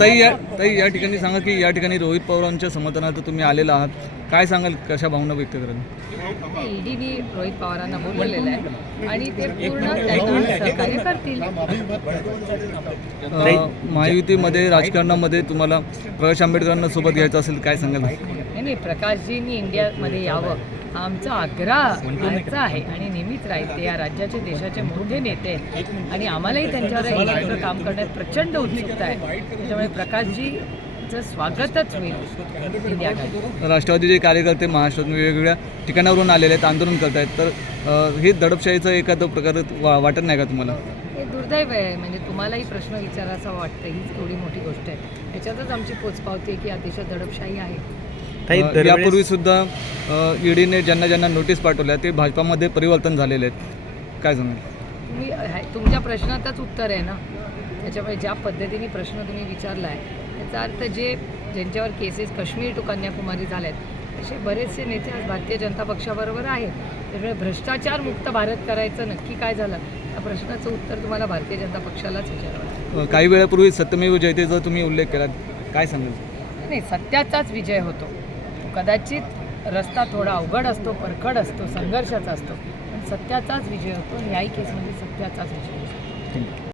ताई या ताई या ठिकाणी सांगा की या ठिकाणी रोहित पवारांच्या समर्थनार्थ तुम्ही आलेला आहात. काय सांगाल कशा भावना व्यक्त कराल? ईडीने रोहित पवारांना बोलवलेलं आहे आणि ते पूर्ण सहकार्य करतील. अ, महायुतीमध्ये राजकारणामध्ये तुम्हाला प्रकाश आंबेडकरांना सोबत घ्यायचं असेल काय सांगाल? नाही नाही प्रकाशजींनी इंडियामध्ये यावं. हा आमचा आग्रह आजचा आहे आणि नेहमीच राहील ते या राज्याचे देशाचे मोठे नेते आहेत आणि आम्हालाही त्यांच्यावर एकत्र काम करण्यात प्रचंड उत्सुकता आहे. त्याच्यामुळे प्रकाशजीचं स्वागतच होईल. राष्ट्रवादीचे कार्यकर्ते महाराष्ट्रातून वेगवेगळ्या ठिकाणावरून आलेले आहेत आंदोलन करतायत. तर अ, हे दडपशाहीचं एखादं प्रकार वा वाटत नाही का तुम्हाला? हे दुर्दैव आहे. म्हणजे तुम्हालाही प्रश्न विचारायचा वाटतं हीच एवढी मोठी गोष्ट आहे. त्याच्यातच आमची पोचपावती आहे की अतिशय दडपशाही आहे. यापूर्वी सुद्धा ईडीने ज्यांना ज्यांना नोटीस पाठवल्या ते भाजपामध्ये परिवर्तन झालेले आहेत. काय ह्या- तुमच्या प्रश्नातच उत्तर आहे ना? त्याच्यामुळे ज्या पद्धतीने प्रश्न तुम्ही विचारला आहे त्याचा अर्थ जे ज्यांच्यावर केसेस काश्मीर टू कन्याकुमारी झाल्यात असे बरेचसे नेते आज भारतीय जनता पक्षाबरोबर आहेत. त्यामुळे भ्रष्टाचार मुक्त भारत करायचं नक्की काय झालं? या प्रश्नाचं उत्तर तुम्हाला भारतीय जनता पक्षालाच विचारावं काही वेळापूर्वी सत्यमेव जयतेचा तुम्ही उल्लेख केलात काय सांगाल? नाही सत्याचाच विजय होतो. कदाचित रस्ता थोडा अवघड असतो परखड असतो संघर्षाचा असतो पण सत्याचाच विजय होतो न्यायी केसमध्ये सत्याचाच विजय होतो.